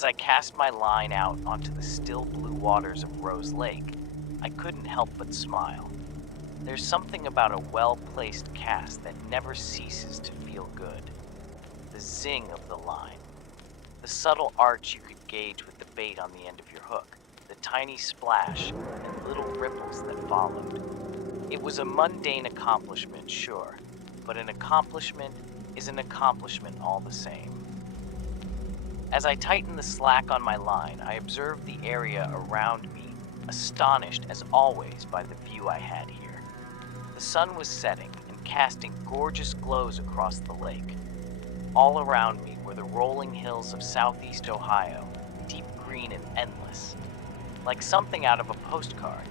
As I cast my line out onto the still blue waters of Rose Lake, I couldn't help but smile. There's something about a well-placed cast that never ceases to feel good. The zing of the line, the subtle arch you could gauge with the bait on the end of your hook, the tiny splash and little ripples that followed. It was a mundane accomplishment, sure, but an accomplishment is an accomplishment all the same. As I tightened the slack on my line, I observed the area around me, astonished as always by the view I had here. The sun was setting and casting gorgeous glows across the lake. All around me were the rolling hills of southeast Ohio, deep green and endless, like something out of a postcard.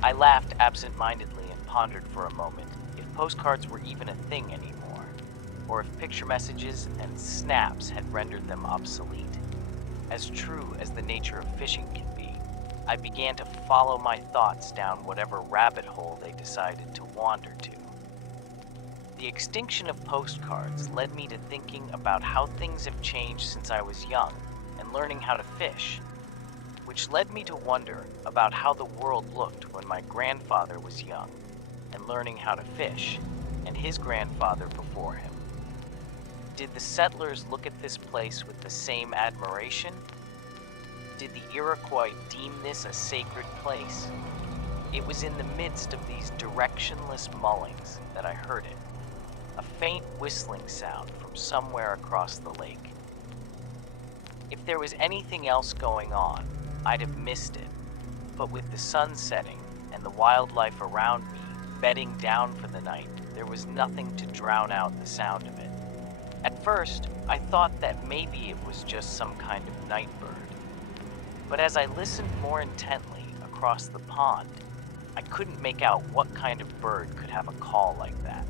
I laughed absent-mindedly and pondered for a moment if postcards were even a thing anymore, or if picture messages and snaps had rendered them obsolete. As true as the nature of fishing can be, I began to follow my thoughts down whatever rabbit hole they decided to wander to. The extinction of postcards led me to thinking about how things have changed since I was young and learning how to fish, which led me to wonder about how the world looked when my grandfather was young and learning how to fish, and his grandfather before him. Did the settlers look at this place with the same admiration? Did the Iroquois deem this a sacred place? It was in the midst of these directionless mullings that I heard it, a faint whistling sound from somewhere across the lake. If there was anything else going on, I'd have missed it, but with the sun setting and the wildlife around me bedding down for the night, there was nothing to drown out the sound of it. At first, I thought that maybe it was just some kind of night bird. But as I listened more intently across the pond, I couldn't make out what kind of bird could have a call like that.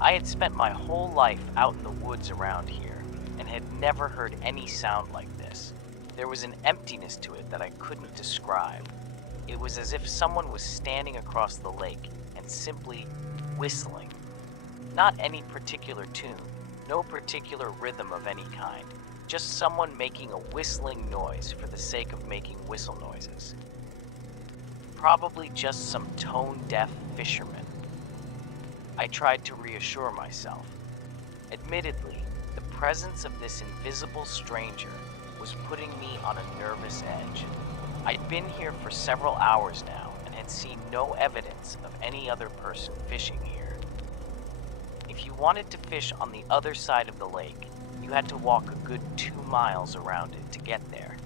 I had spent my whole life out in the woods around here and had never heard any sound like this. There was an emptiness to it that I couldn't describe. It was as if someone was standing across the lake and simply whistling. Not any particular tune, no particular rhythm of any kind, just someone making a whistling noise for the sake of making whistle noises. Probably just some tone-deaf fisherman. I tried to reassure myself. Admittedly, the presence of this invisible stranger was putting me on a nervous edge. I'd been here for several hours now and had seen no evidence of any other person fishing here. If you wanted to fish on the other side of the lake, you had to walk a good 2 miles around it to get there.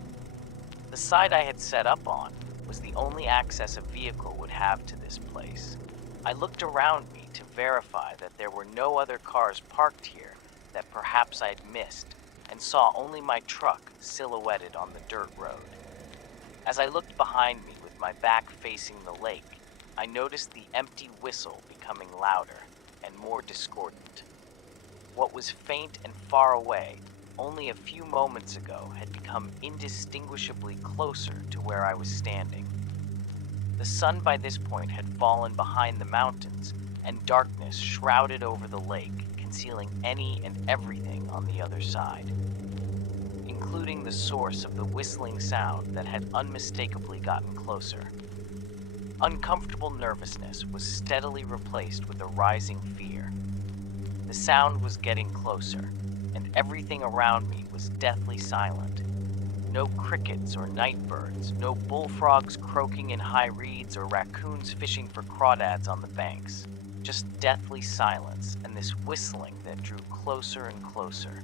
The side I had set up on was the only access a vehicle would have to this place. I looked around me to verify that there were no other cars parked here that perhaps I'd missed, and saw only my truck silhouetted on the dirt road. As I looked behind me with my back facing the lake, I noticed the empty whistle becoming louder and more discordant. What was faint and far away only a few moments ago had become indistinguishably closer to where I was standing. The sun by this point had fallen behind the mountains, and darkness shrouded over the lake, concealing any and everything on the other side, including the source of the whistling sound that had unmistakably gotten closer. Uncomfortable nervousness was steadily replaced with a rising fear. The sound was getting closer, and everything around me was deathly silent. No crickets or night birds, no bullfrogs croaking in high reeds or raccoons fishing for crawdads on the banks. Just deathly silence and this whistling that drew closer and closer.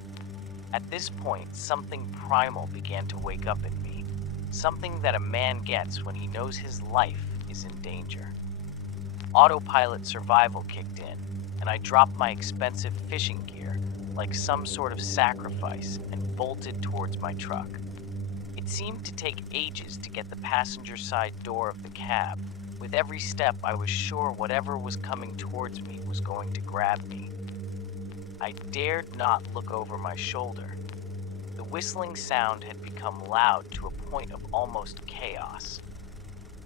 At this point, something primal began to wake up in me. Something that a man gets when he knows his life is in danger. Autopilot survival kicked in, and I dropped my expensive fishing gear like some sort of sacrifice and bolted towards my truck. It seemed to take ages to get the passenger side door of the cab. With every step, I was sure whatever was coming towards me was going to grab me. I dared not look over my shoulder. The whistling sound had become loud to a point of almost chaos.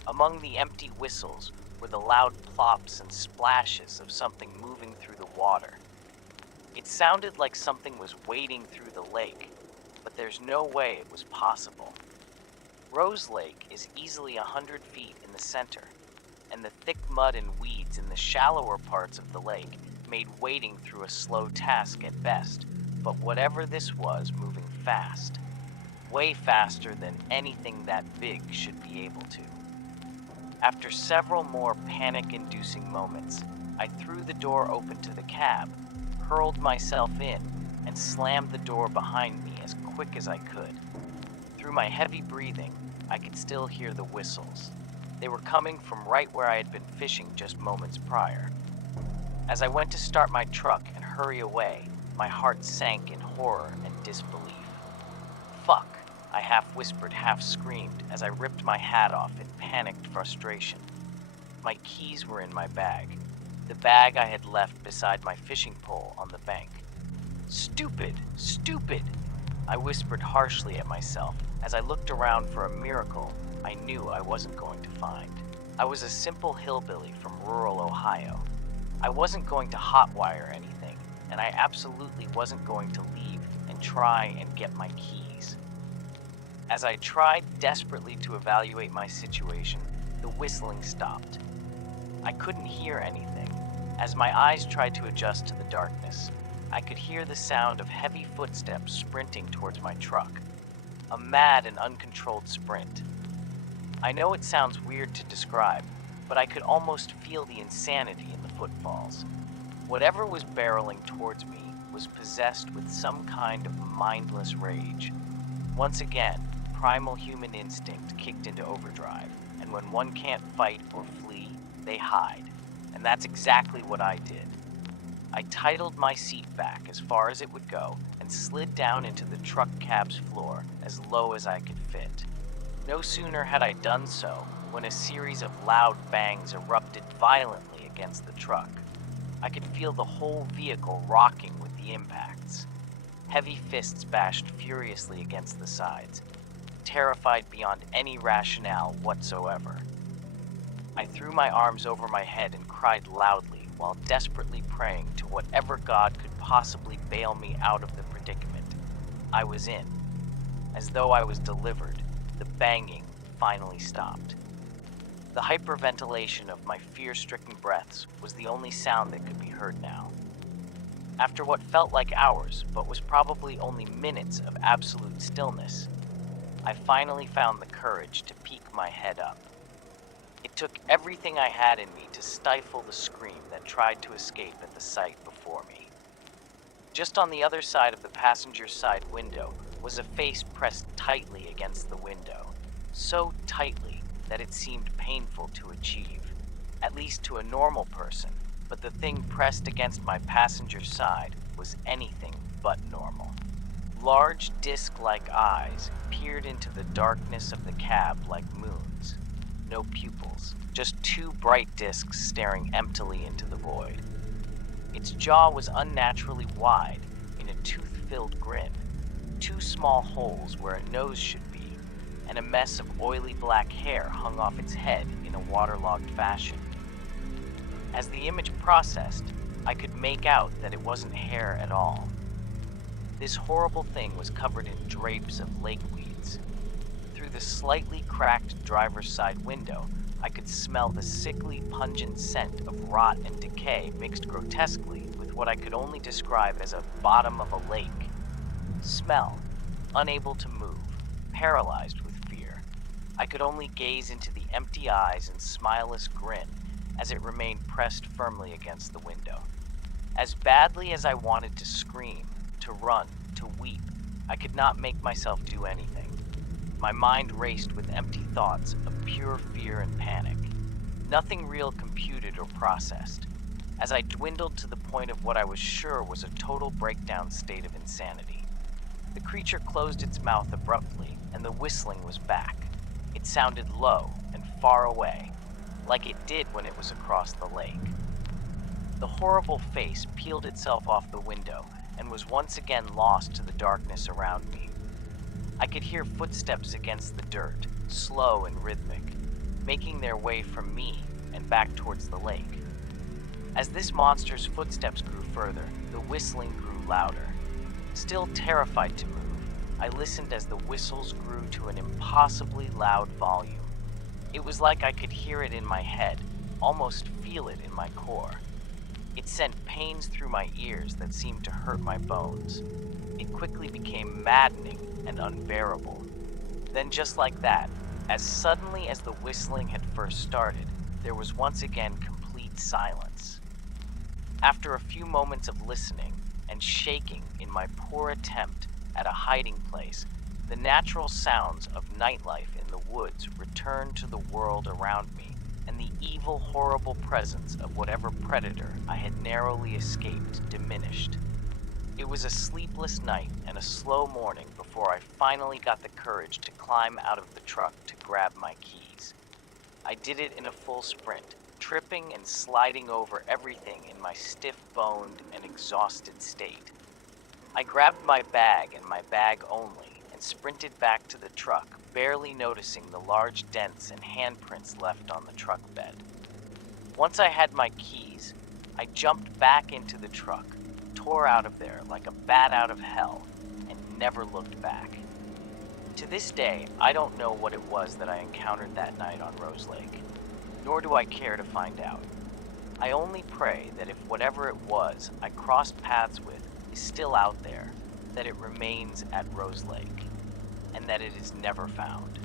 Among the empty whistles were the loud plops and splashes of something moving through the water. It sounded like something was wading through the lake, but There's no way it was possible. Rose Lake is easily 100 feet in the center, and the thick mud and weeds in the shallower parts of the lake made wading through a slow task at best, but whatever this was moving fast. Way faster than anything that big should be able to. After several more panic-inducing moments, I threw the door open to the cab, hurled myself in, and slammed the door behind me as quick as I could. Through my heavy breathing, I could still hear the whistles. They were coming from right where I had been fishing just moments prior. As I went to start my truck and hurry away, my heart sank in horror and disbelief. Fuck, I half whispered, half screamed as I ripped my hat off in panicked frustration. My keys were in my bag, the bag I had left beside my fishing pole on the bank. Stupid, stupid, I whispered harshly at myself as I looked around for a miracle I knew I wasn't going to find. I was a simple hillbilly from rural Ohio. I wasn't going to hotwire anything, and I absolutely wasn't going to leave and try and get my keys. As I tried desperately to evaluate my situation, the whistling stopped. I couldn't hear anything. As my eyes tried to adjust to the darkness, I could hear the sound of heavy footsteps sprinting towards my truck. A mad and uncontrolled sprint. I know it sounds weird to describe, but I could almost feel the insanity in the footfalls. Whatever was barreling towards me was possessed with some kind of mindless rage. Once again, primal human instinct kicked into overdrive, and when one can't fight or flee, they hide. And that's exactly what I did. I titled my seat back as far as it would go and slid down into the truck cab's floor as low as I could fit. No sooner had I done so when a series of loud bangs erupted violently against the truck. I could feel the whole vehicle rocking with the impacts. Heavy fists bashed furiously against the sides, terrified beyond any rationale whatsoever. I threw my arms over my head and cried loudly while desperately praying to whatever God could possibly bail me out of the predicament I was in. As though I was delivered, the banging finally stopped. The hyperventilation of my fear-stricken breaths was the only sound that could be heard now. After what felt like hours, but was probably only minutes of absolute stillness, I finally found the courage to peek my head up. It took everything I had in me to stifle the scream that tried to escape at the sight before me. Just on the other side of the passenger side window was a face pressed tightly against the window, so tightly that it seemed painful to achieve, at least to a normal person, but the thing pressed against my passenger side was anything but normal. Large disc-like eyes peered into the darkness of the cab like moons. No pupils, just two bright discs staring emptily into the void. Its jaw was unnaturally wide in a tooth-filled grin, two small holes where a nose should be, and a mess of oily black hair hung off its head in a waterlogged fashion. As the image processed, I could make out that it wasn't hair at all. This horrible thing was covered in drapes of lake weeds. Through the slightly cracked driver's side window, I could smell the sickly, pungent scent of rot and decay mixed grotesquely with what I could only describe as a bottom of a lake. Smell, unable to move, paralyzed with fear. I could only gaze into the empty eyes and smileless grin as it remained pressed firmly against the window. As badly as I wanted to scream, to run, to weep, I could not make myself do anything. My mind raced with empty thoughts of pure fear and panic. Nothing real computed or processed, as I dwindled to the point of what I was sure was a total breakdown state of insanity. The creature closed its mouth abruptly, and the whistling was back. It sounded low and far away, like it did when it was across the lake. The horrible face peeled itself off the window and was once again lost to the darkness around me. I could hear footsteps against the dirt, slow and rhythmic, making their way from me and back towards the lake. As this monster's footsteps grew further, the whistling grew louder. Still terrified to move, I listened as the whistles grew to an impossibly loud volume. It was like I could hear it in my head, almost feel it in my core. It sent pains through my ears that seemed to hurt my bones. It quickly became maddening and unbearable. Then just like that, as suddenly as the whistling had first started, there was once again complete silence. After a few moments of listening and shaking in my poor attempt at a hiding place, the natural sounds of nightlife in the woods returned to the world around me, and the evil, horrible presence of whatever predator I had narrowly escaped diminished. It was a sleepless night and a slow morning before I finally got the courage to climb out of the truck to grab my keys. I did it in a full sprint, tripping and sliding over everything in my stiff-boned and exhausted state. I grabbed my bag and my bag only and sprinted back to the truck, barely noticing the large dents and handprints left on the truck bed. Once I had my keys, I jumped back into the truck, tore out of there like a bat out of hell, and never looked back. To this day, I don't know what it was that I encountered that night on Rose Lake, nor do I care to find out. I only pray that if whatever it was I crossed paths with is still out there, that it remains at Rose Lake, and that it is never found.